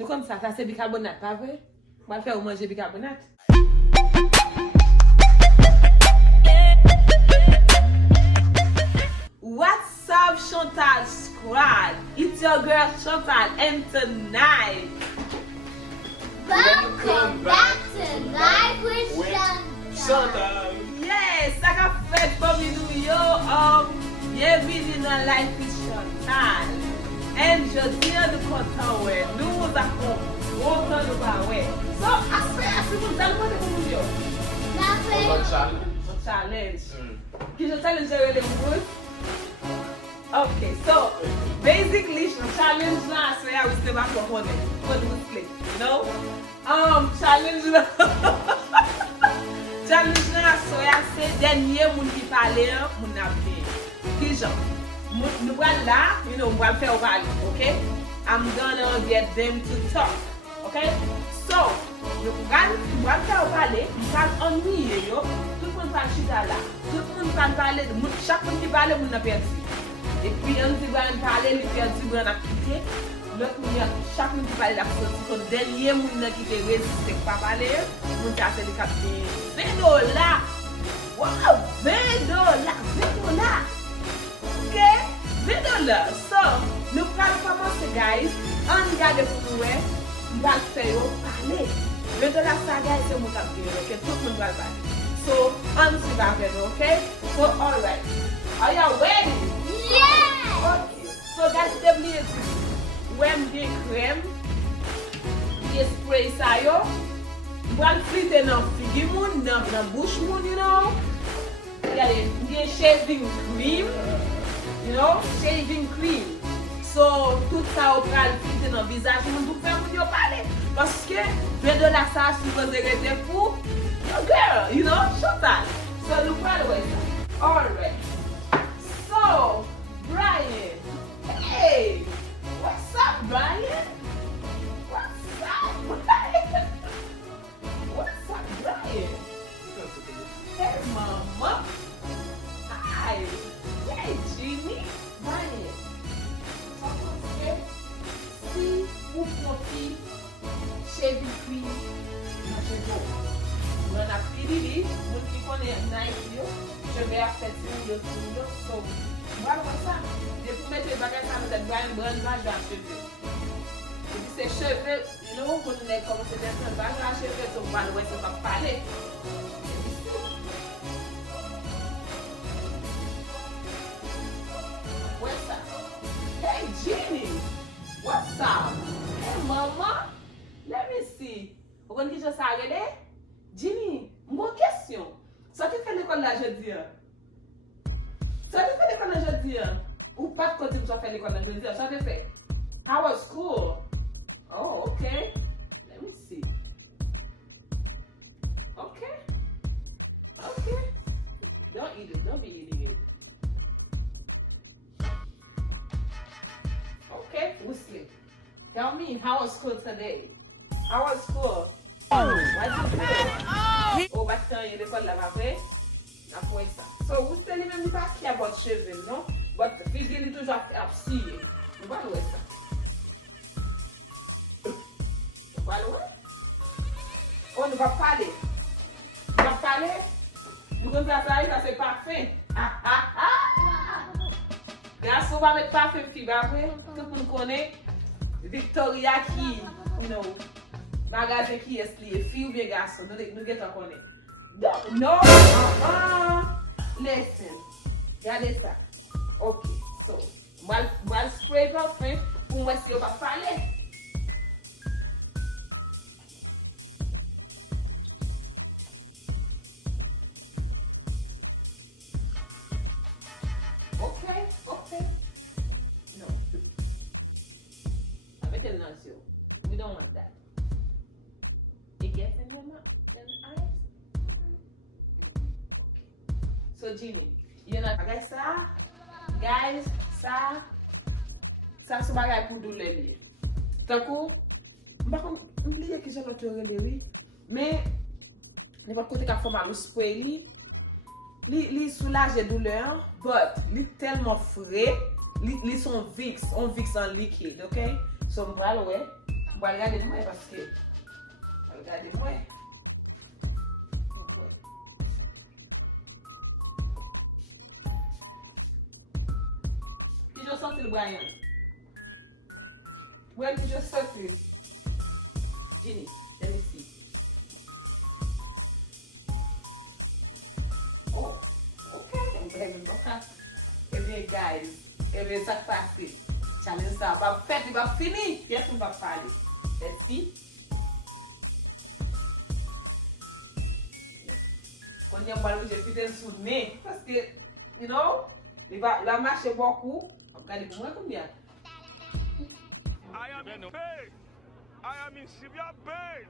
Nou kon sa se bicarbonate, pa vre? Mwen fè ou manje bicarbonate. What's up, Chantal Squad? It's your girl Chantal, and tonight Welcome back to Live with Chantal. yes, ça qu'a fait comme nous yo, bienvenue dans Live with Chantal. And je dis nous content ouais, nous avons content de voir ouais. So, assez vous allez voir de yo. Challenge. Qui je challenge les mots. Okay, so basically challenge na so ya we stay back for one play, you know? Challenge na challenge na so ya se dernier moun ki pale moun ap ve. Ki jan? Nou wal la, you know, wal fè wal, okay? I'm gonna get them to talk, okay? So, nou wal fè wal, mwen ennuye yo, tout moun pal chita la, tout moun pal pale, chak moun ki pale moun ap perdi. Et puis, on dit qu'on parle, les perdus qu'on a quitté. L'autre, chaque monde qui parle la sortie, le dernier monde qui te résiste pas parler, on a fait le cap de $20. Wow, $20, $20. Ok, $20. So, nous allons commencer, guys. On regarde pour nous, on va faire parler. $20, ça, guys, c'est mon cap de que tout le monde va parler. So, on se va faire, ok? So, alright. Are you ready? Yeah! Okay. So guys, definitely when the cream, the spray sayo, one fit enough figi moon, na bush moon, you know. The shaving cream, you know, shaving cream. So tout ça au pral fit enough visage moun pou fè moun yo pale. Parce que $20 ça supposé rete pour your girl, you know, Chantal. So look right away. Alright. So, Brian, hey, what's up, Brian? What's up, Brian? What's up, Brian? Hey, Mama. Hi. Hey, Jimmy. Brian. Si vous prenez shaving cream, mangez-vous. On a pris vous qui connaissez nice, je vais faire tout le so, voilà ça. Et pour mettre les bagages ça nous aide bien brand dans cheveux. Et puis ces cheveux, nous on est comme c'est des bagages à cheveux, so voilà ouais c'est pas parler. What's up? Hey Jenny, what's up? Hey Mama, let me see. Vous connaissez qui je s'arrête? Jenny, mon question. Ça tu fais l'école là jeudi? Ça tu fais l'école là jeudi? Ou pas de côté tu fais l'école là jeudi? Ça tu fais? How was school? Oh, okay. Let me see. Okay. Okay. Don't eat it. Don't be eating it. Okay, we sleep. Tell me, how was school today? How was school? What's it good? Oh, bah tiens, il y a l'école là-bas, vrai? Après ça. So, vous savez même pas qui a votre cheveux, non? But, fille, il est toujours à scier. Vous voyez ça? Vous voyez? On ne va pas aller. On va pas aller? Nous allons faire ça, c'est parfait. Ah, ah, ah! Grâce, on va mettre parfait, fille, bah vrai? Tout le monde connaît Victoria qui, you know, magasin qui est lié, fille ou bien garçon, nous get on connaît. No, listen, regardez ça. Ok, so, moi spray parfum pour moi si on va parler. Okay. No. I'm telling you, we don't want that. It gets in your mouth and eyes. Okay. So Jimmy, you know, guys, ça c'est bagay pour doule lié. Tant que, par contre, oubliez que j'ai l'autre oui, mais n'importe côté qu'a fait mal au spray li soulage douleur, but li tellement frais, li son Vicks, on Vicks en liquide, ok? So m'bral ouais, On va regarder moi parce que. Regardez moi. Puis je sens le Brian. Where did you start with? Ginny, let me see. Oh, okay. Eh bien, guys, eh bien, ça passe. Challenge ça. Va faire, il va finir. Qu'est-ce qu'on va parler? Let's see. Quand il y a un ballon, j'ai fait sous le nez. Parce que, you know, il va marcher beaucoup. Regardez pour moi combien. I am in pain. I am in severe pain.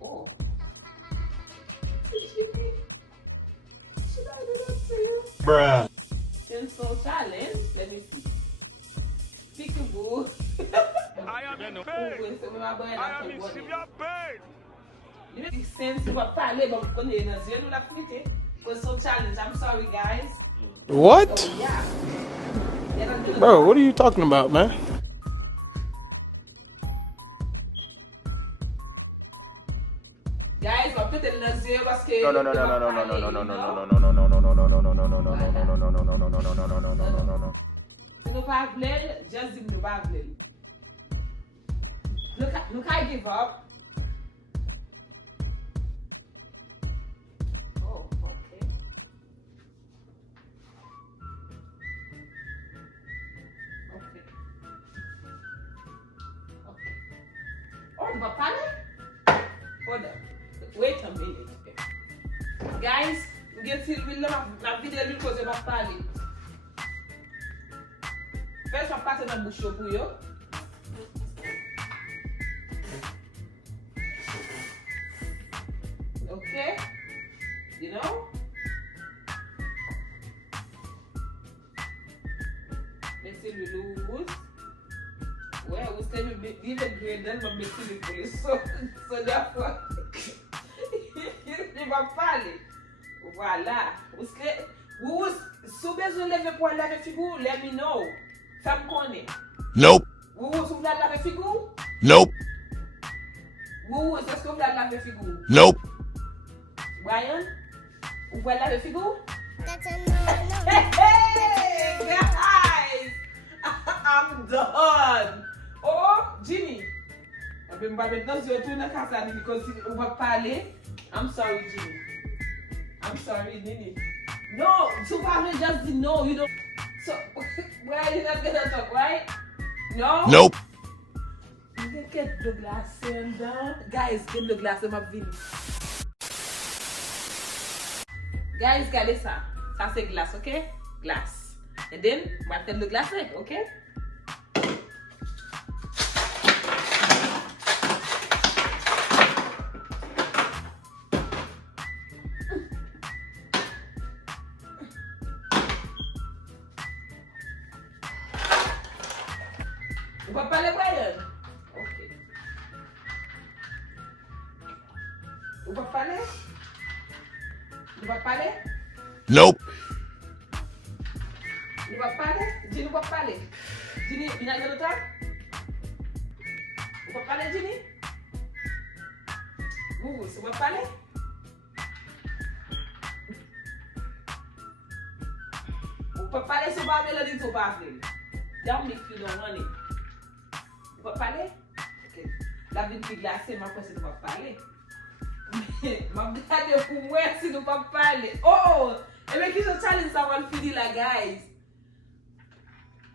Oh. Should I do that to you? Bruh. Pencil challenge. Let me see. Peekaboo. I am in pain. I am in severe pain. You make sense. You were parler, but we couldn't even see you. Pencil challenge. I'm sorry, guys. What? Oh, yeah. Bro, what are you talking about, man? Guys, on peut être dans zéro parce que. No. Si nous pas voulons, just dis nous pas voulons. Nous can't give up. Oh, okay. Okay. Oh, tu vas parler? Hold up. Wait a minute. Guys, vous avez la vidéo lui cause va parler. Faites un passer dans la bouche pour vous. Okay? You know? Mettez le loose. Ouais, vous savez, il est gradé, mais mettez le police. So therefore, il va parler. Voilà. Vous, si vous besoin de lever pour laver figure, let me know. Ça me connaît. Nope. Vous, si vous voulez laver figure? Nope. Vous, est-ce que vous voulez laver figure? Nope. Brian, vous voulez laver figure? That's a no. Hey, guys! I'm done. Oh, Ginny. Je vais maintenant je retourne à casa because on va parler. I'm sorry, Ginny. I'm sorry, Ginny. No, so far just no. You don't. So why you not gonna talk, right? No. Nope. Get the glass in there. Guys, get the glass in my video. Guys, regardez ça. Ça c'est glace, ok? Glace. And then, on va faire le glace, ok? On va parler, Brian? Ok. On va parler? On va parler? Nope. On va parler? Ginny va parler. Ginny, you not gonna talk? On va parler, Ginny? Vous, on va parler? On peut parler sur ma mélodie, sur ma mélodie. Tell me if you don't want it. On va parler? Ok. La vie de glacée, ma question, on va parler. Ma regarde pour moi si nous pas parler. Oh! Et bien, qui je challenge ça va le finir là, guys?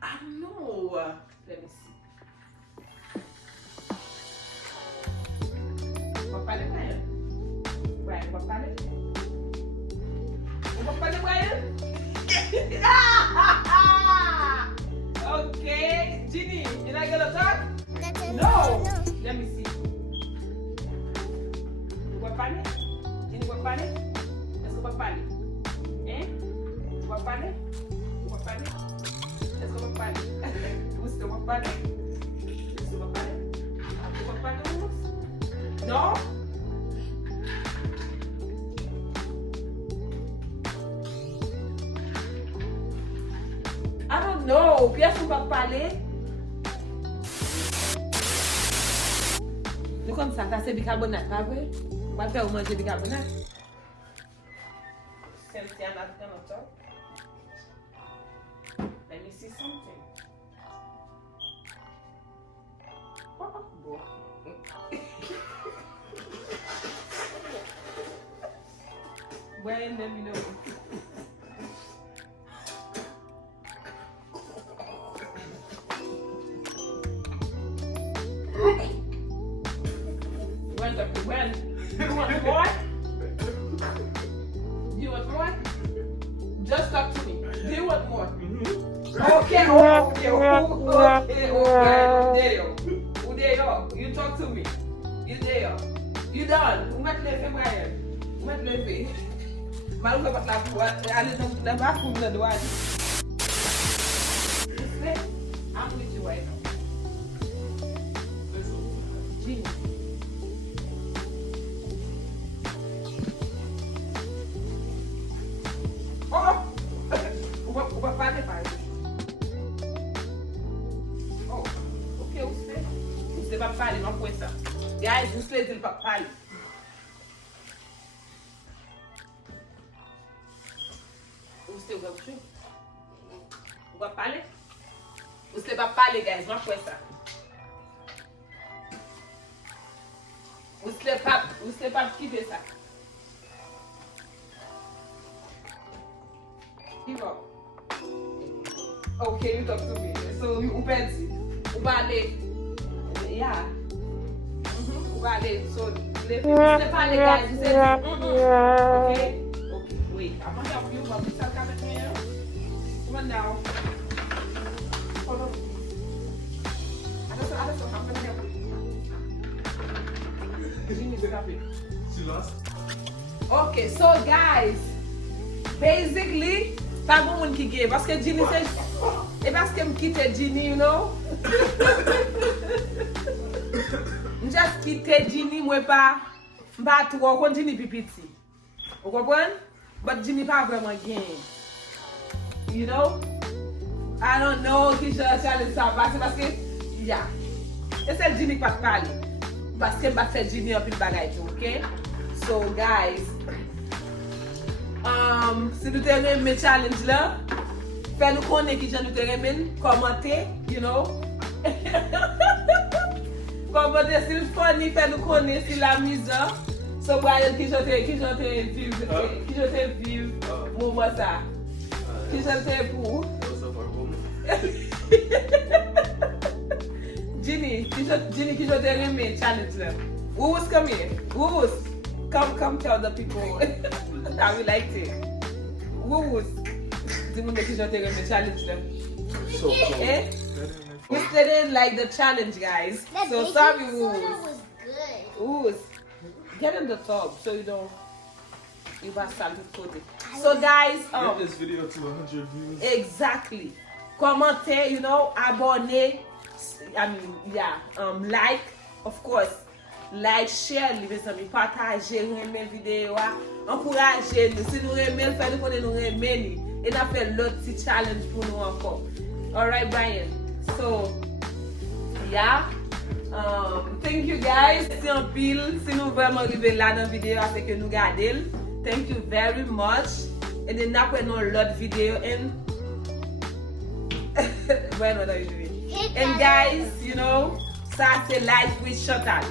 I don't know. Let me see. On va parler, Brian? Brian, on va parler? On va parler, Brian? Okay. Ginny, you're not gonna talk? That's a No. Let me see. Tu vas parler? Ginny va parler? Est-ce qu'on va parler? Hein? Tu vas parler? Tu vas parler? Est-ce qu'on va parler? Où est-ce qu'on va parler? Est-ce qu'on va parler? Tu vas parler, Ous? Non? I don't know. Puis est-ce qu'on va parler? kon sa, ta se bicarbonate, pa vre? Wap fè ou manje bicarbonate? Cynthia not gonna talk. Let me see something. Oh, boy. Brian, let me know. When? You want more? You want more? Just talk to me. Do you want more? Okay, okay. You talk to me. You there. You done. Vous mettez les faits, Brian. Vous mettez les faits. Mal que votre la allez dans la bathroom de droite. I'm with you right now. Genie. Oh! On va pas déparer. Oh, ok, vous ne pas parler, ma pour ça. Guys, vous ne pouvez pas parler. Vous va parler? Vous ne pas parler, guys, ma pour ça. Vous ne pas quitter ça. Give up. Okay, you talk to me. So you pensi. Ubale. Yeah. Ubale. So les guys, you say okay. Okay, wait. I'm gonna help you, but we start coming here. Come on now. Hold on. I don't know how I'm gonna help you. She needs to help you. She lost? Okay, so guys, basically, pas bon monde qui gagne parce que Ginny c'est et parce que me quitte Ginny, you know. Just quitte Ginny, moi pas trop kon Ginny pipiti. Vous comprenez? But Ginny pas vraiment gagne. You know? I don't know qui je challenge ça parce que yeah. Et c'est Ginny qui pas parler. Parce que m'a fait Ginny un peu de bagaille, OK? So guys, si vous avez mes challenge là, faites-nous connaître qui nous avez commentez, you know. Commentez si le funny, faites-nous connaître si la mise. So Brian qui j'étais vivre moment ça. Qui j'étais pour. Ginny qui j'étais aimé challenge là. Who was come here? Who was? Come tell the people that we liked it. Who was? The one that you the challenge them. So Eh? We still didn't like the challenge, guys. That So baking sorry, soda Woos. was good. Woos. Get in the tub so you don't. You must start to put it. So guys, get this video to 100 views. exactly. Commentez, you know, abonnez. I mean, yeah. Like, of course. Like, share, leave some partager, remettre vidéo, encourager nous. Si nous remettons, faites-nous connaître nous remettons. Et nous fait l'autre petit challenge pour nous encore. Alright, Brian. So, yeah. Thank you guys. Si on pile, si nous vraiment arriver là dans la vidéo, c'est que nous gardons. Thank you very much. Et then après nous l'autre vidéo and Brian, what are you doing? And guys, you know, ça c'est Life with Chantal.